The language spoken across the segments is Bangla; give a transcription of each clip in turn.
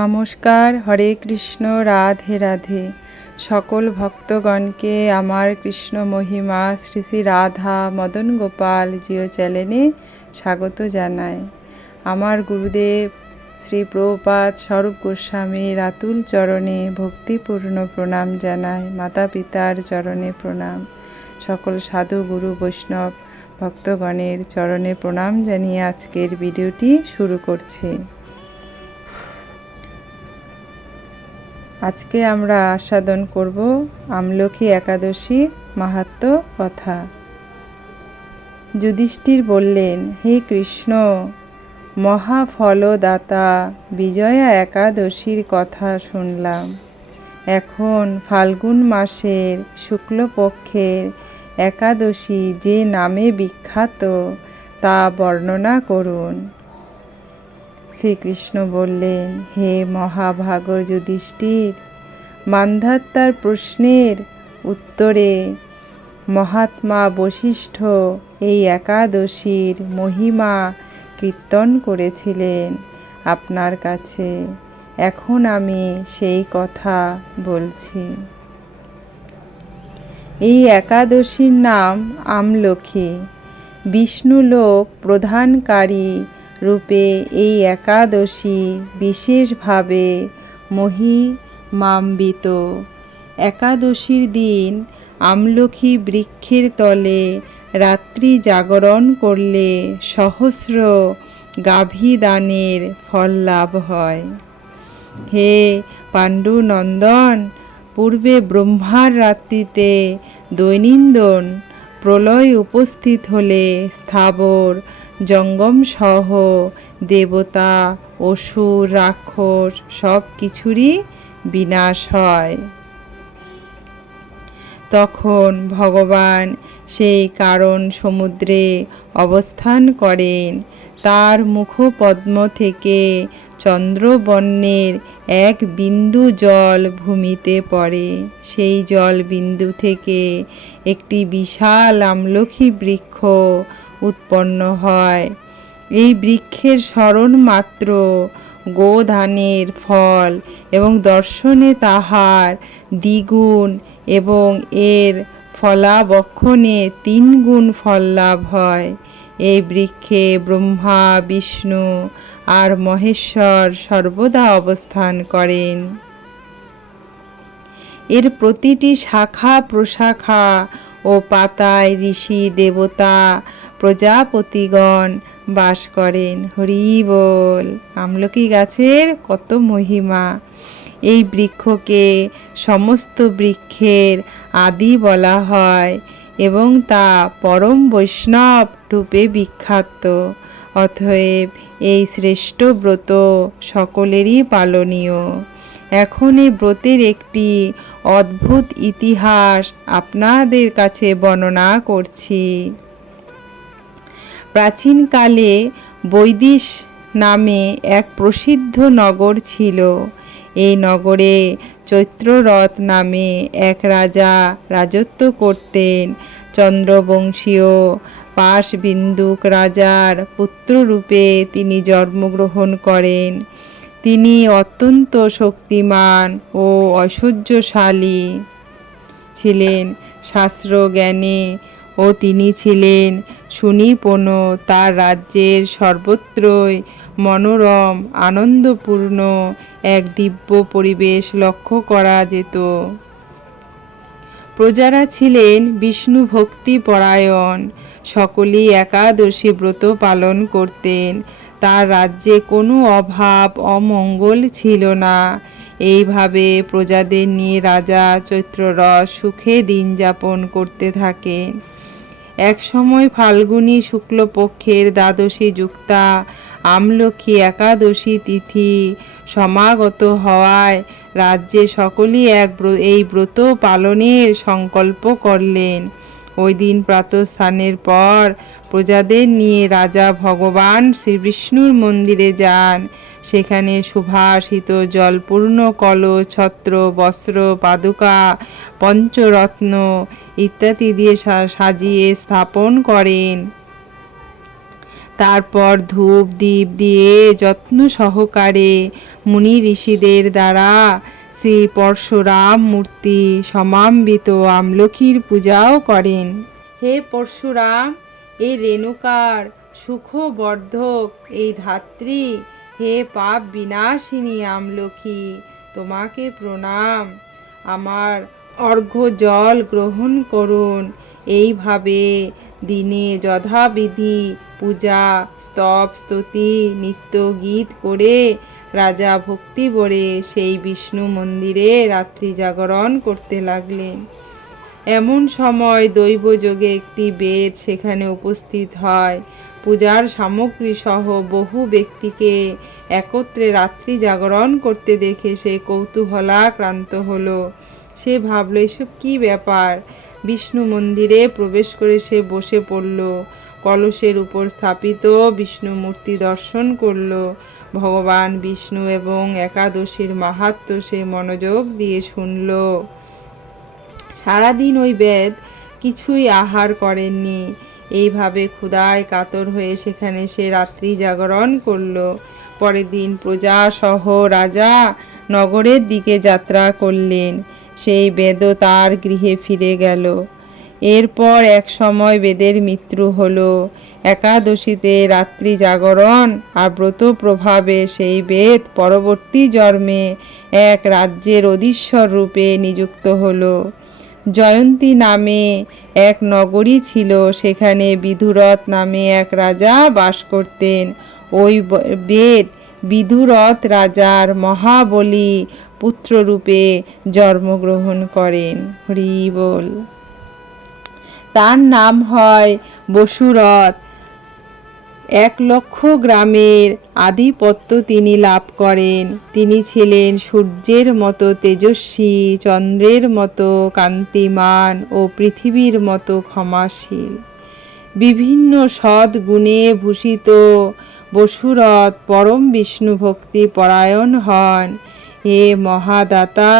নমস্কার, হরে কৃষ্ণ, রাধে রাধে। সকল ভক্তগণকে আমার কৃষ্ণ মহিমা শ্রী শ্রী রাধা মদন গোপাল জিও চ্যানেলে স্বাগত জানাই। আমার গুরুদেব শ্রী প্রভুপাদ স্বরূপ গোস্বামীর আতুল চরণে ভক্তিপূর্ণ প্রণাম জানাই। মাতা পিতার চরণে প্রণাম। সকল সাধু গুরু বৈষ্ণব ভক্তগণের চরণে প্রণাম জানিয়ে আজকের ভিডিওটি শুরু করছি। আজকে আমরা আস্বাদন করব আমলকি একাদশী মাহাত্ম্য কথা। যুধিষ্ঠির বললেন, হে কৃষ্ণ, মহাফলদাতা বিজয়া একাদশীর কথা শুনলাম। এখন ফাল্গুন মাসের শুক্লপক্ষের একাদশী যে নামে বিখ্যাত তা বর্ণনা করুন। শ্রীকৃষ্ণ বললেন, হে মহাভাগ যুধিষ্ঠির, মান্ধাত্যার প্রশ্নের উত্তরে মহাত্মা বশিষ্ঠ এই একাদশীর মহিমা কীর্তন করেছিলেন আপনার কাছে। এখন আমি সেই কথা বলছি। এই একাদশীর নাম আমলকি। বিষ্ণুলোক প্রধানকারী রূপে এই একাদশী বিশেষভাবে মহিমান্বিত। একাদশীর দিন আমলকি বৃক্ষের তলে রাত্রি জাগরণ করলে সহস্র গাভীদানের ফল লাভ হয়। হে পাণ্ডুনন্দন, পূর্বে ব্রহ্মার রাত্রিতে দৈনন্দিন প্রলয় উপস্থিত হলে স্থাবর জঙ্গম সহ দেবতা, অসুর, রাক্ষস সব কিছুরই বিনাশ হয়। তখন ভগবান সেই কারণ সমুদ্রে অবস্থান করেন। তার মুখপদ্ম থেকে চন্দ্রবর্ণের এক বিন্দু জল ভূমিতে পড়ে। সেই জল বিন্দু থেকে একটি বিশাল আমলকি বৃক্ষ উৎপন্ন হয়। এই বৃক্ষের স্মরণ মাত্র গোধানের ফল এবং দর্শনে তাহার দ্বিগুণ এবং এর ফলাবক্ষণে 3 গুণ ফল লাভ হয়। এই বৃক্ষে ব্রহ্মা, বিষ্ণু আর মহেশ্বর সর্বদা অবস্থান করেন। এর প্রতিটি শাখা প্রশাখা ও পাতায় ঋষি, দেবতা, প্রজাপতিগণ বাস করেন। হরি বল। আমলকি গাছের কত মহিমা! এই বৃক্ষকে সমস্ত বৃক্ষের আদি বলা হয় এবং তা পরম বৈষ্ণব রূপে বিখ্যাত। অতএব এই শ্রেষ্ঠ ব্রত সকলেরই পালনীয়। এখন এই ব্রতের একটি অদ্ভুত ইতিহাস আপনাদের কাছে বর্ণনা করছি। প্রাচীনকালে বৈদিশ নামে এক প্রসিদ্ধ নগর ছিল। এই নগরে চৈত্ররথ নামে এক রাজা রাজত্ব করতেন। চন্দ্রবংশীয় পাশবিন্দুক রাজার পুত্ররূপে তিনি জন্মগ্রহণ করেন। তিনি অত্যন্ত শক্তিমান ও ঐশ্বর্যশালী ছিলেন শাস্ত্রজ্ঞানী ও তিনি ছিলেন সুনিপুণ। তার রাজ্যের সর্বত্রই মনোরম আনন্দপূর্ণ এক দিব্য পরিবেশ লক্ষ্য করা যেত। প্রজারা ছিলেন বিষ্ণু ভক্তি পরায়ণ। সকলেই একাদশী ব্রত পালন করতেন। তার রাজ্যে কোনো অভাব অমঙ্গল ছিল না। এইভাবে প্রজাদের নিয়ে রাজা চৈত্ররথ সুখে দিন যাপন করতে থাকেন। এক সময় ফাল্গুনী শুক্লপক্ষের দ্বাদশী যুক্তা আমলকি একাদশী তিথি সমাগত হওয়ায় রাজ্যে সকলেই এই ব্রত পালনের সংকল্প করলেন। ওই দিন প্রাতঃস্নানের পর প্রজাদের নিয়ে রাজা ভগবান শ্রীবিষ্ণুর মন্দিরে যান। সেখানে সুভাষিত জলপূর্ণ কলস, ছত্র, বস্ত্র, পাদুকা, পঞ্চরত্ন ইত্যাদি দিয়ে সাজিয়ে স্থাপন করেন। তারপর ধূপ দীপ দিয়ে যত্ন সহকারে মুনি ঋষিদের দ্বারা শ্রী পরশুরাম মূর্তি সমাম্বিত আমলকির পূজাও করেন। হে পরশুরাম, এই রেণুকার সুখবর্ধক এই ধাত্রী, হে পাপ বিনাশিনী আমলকি, তোমাকে প্রণাম। আমার অর্ঘ্য জল গ্রহণ করুন। এইভাবে দিনে যথাবিধি পূজা স্তব স্তুতি নিত্য গীত করে রাজা ভক্তি ভরে সেই বিষ্ণু মন্দিরে রাত্রি জাগরণ করতে লাগলেন। এমন সময় দৈবযোগে একটি বেদ সেখানে উপস্থিত হয়। পূজার সামগ্রী সহ বহু ব্যক্তিকে একত্রে রাত্রি জাগরণ করতে দেখে সে কৌতূহলাক্রান্ত হলো। সে ভাবল, এসব কি ব্যাপার। বিষ্ণু মন্দিরে প্রবেশ করে সে বসে পড়ল। কলসের উপর স্থাপিত বিষ্ণু মূর্তি দর্শন করল। ভগবান বিষ্ণু এবং একাদশীর মাহাত্ম্য সে মনোযোগ দিয়ে শুনল। সারাদিন ওই বেদ কিছুই আহার করেননি। এইভাবে ক্ষুধায় কাতর হয়ে সেখানে সে রাত্রি জাগরণ করল। পরের দিন প্রজা সহ রাজা নগরের দিকে যাত্রা করলেন। সেই বেদও তার গৃহে ফিরে গেল। এরপর এক সময় বেদের মৃত্যু হলো। একাদশীতে রাত্রি জাগরণ আর ব্রত প্রভাবে সেই বেদ পরবর্তী জন্মে এক রাজ্যের অধীশ্বর রূপে নিযুক্ত হলো। জয়ন্তী নামে এক নগরী ছিল, সেখানে বিধুরথ নামে এক রাজা বাস করতেন। ওই বেদ বিধুরথ রাজার মহাবলী পুত্ররূপে জন্মগ্রহণ করেন। হরি বল। তার নাম হয় বসুরথ। 1,00,000 গ্রামের আধিপত্য তিনি লাভ করেন। তিনি ছিলেন সূর্যের মতো তেজস্বী, চন্দ্রের মতো কান্তিমান ও পৃথিবীর মতো ক্ষমাশীল। বিভিন্ন সদ্গুণে ভূষিত বসুরথ পরম বিষ্ণু ভক্তি পরায়ণ হন। হে মহাদাতা,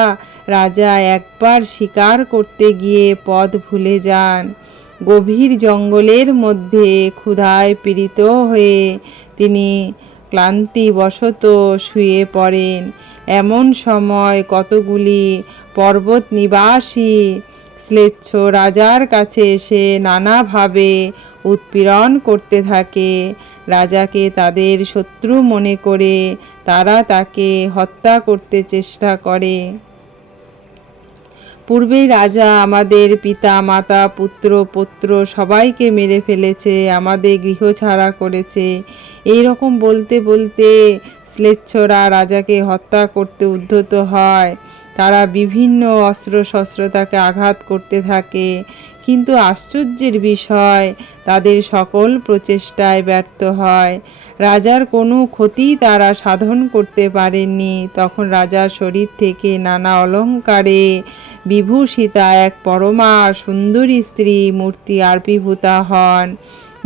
রাজা একবার শিকার করতে গিয়ে পথ ভুলে যান। গভীর জঙ্গলের মধ্যে ক্ষুধায় পীড়িত হয়ে তিনি ক্লান্তিবশত শুয়ে পড়েন। এমন সময় কতগুলি পর্বত নিবাসী শ্লেচ্ছ রাজার কাছে এসে নানাভাবে উৎপীড়ন করতে থাকে। রাজাকে তাদের শত্রু মনে করে তারা তাকে হত্যা করতে চেষ্টা করে। পূর্বেই রাজা আমাদের পিতা মাতা পুত্র পৌত্র সবাইকে মেরে ফেলেছে, আমাদের গৃহ ছাড়া করেছে। এই রকম বলতে বলতে শ্লেচ্ছরা রাজাকে হত্যা করতে উদ্যত হয়। তারা বিভিন্ন অস্ত্র শস্ত্র তাকে আঘাত করতে থাকে, কিন্তু আশ্চর্যের বিষয় তাদের সকল প্রচেষ্টায় ব্যর্থ হয়। রাজার কোনো ক্ষতি তারা সাধন করতে পারেননি। তখন রাজার শরীর থেকে নানা অলঙ্কারে বিভূষিতা এক পরমা সুন্দরী স্ত্রী মূর্তি আবির্ভূতা হন।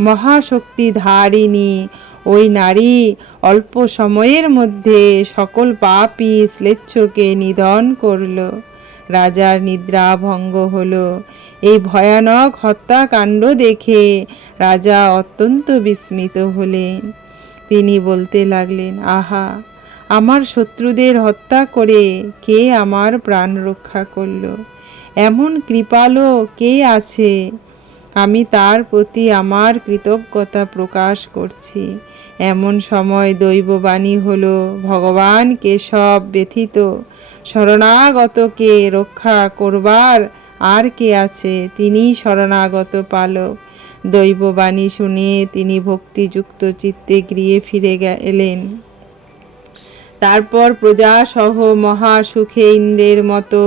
মহাশক্তি ধারিণী ওই নারী অল্প সময়ের মধ্যে সকল পাপী শ্লেচ্ছকে নিধন করল। রাজার নিদ্রা ভঙ্গ হল। এই ভয়ানক হত্যাকাণ্ড দেখে রাজা অত্যন্ত বিস্মিত হলেন। তিনি বলতে লাগলেন, আহা, আমার শত্রুদের হত্যা করে কে আমার প্রাণ রক্ষা করল? এমন কৃপালু কে আছে? আমি তার প্রতি আমার কৃতজ্ঞতা প্রকাশ করছি। এমন সময় দৈববাণী হলো, ভগবান কেশব ব্যথিত শরণাগতকে রক্ষা করবার আর কে আছে? তিনি শরণাগত পালক। দৈববাণী শুনে তিনি ভক্তিযুক্ত চিত্তে গৃহে ফিরে এলেন। তারপর প্রজা সহ মহা সুখে ইন্দ্রের মতো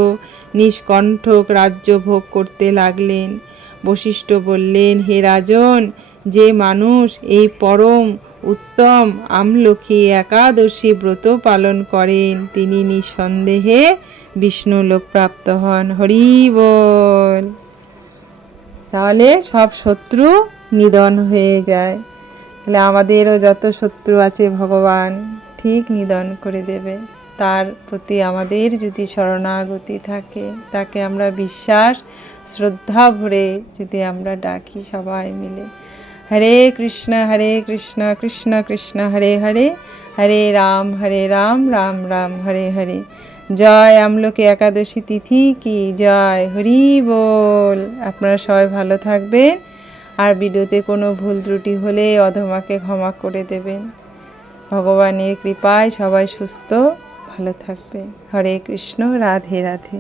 নিষ্কণ্ঠক রাজ্য ভোগ করতে লাগলেন। বশিষ্ঠ বললেন, হে রাজন, যে মানুষ এই পরম উত্তম আমলকি একাদশী ব্রত পালন করেন তিনি নিঃসন্দেহে বিষ্ণু লোক প্রাপ্ত হন। হরি বল। তাহলে সব শত্রু নিধন হয়ে যায়। তাহলে আমাদেরও যত শত্রু আছে ভগবান ঠিক নিধন করে দেবে। তার প্রতি আমাদের যদি শরণাগতি থাকে, তাকে আমরা বিশ্বাস শ্রদ্ধা ভরে যদি আমরা ডাকি সবাই মিলে, হরে কৃষ্ণ কৃষ্ণ কৃষ্ণ হরে হরে, হরে রাম রাম রাম হরে হরে। জয় আমলকি একাদশী তিথি কি জয়, হরি বল। আপনারা সবাই ভালো থাকবেন, আর ভিডিওতে কোনো ভুল ত্রুটি হলে অধমাকে ক্ষমা করে দেবেন। ভগবানের কৃপায় সবাই সুস্থ ভালো থাকবেন। হরে কৃষ্ণ, রাধে রাধে।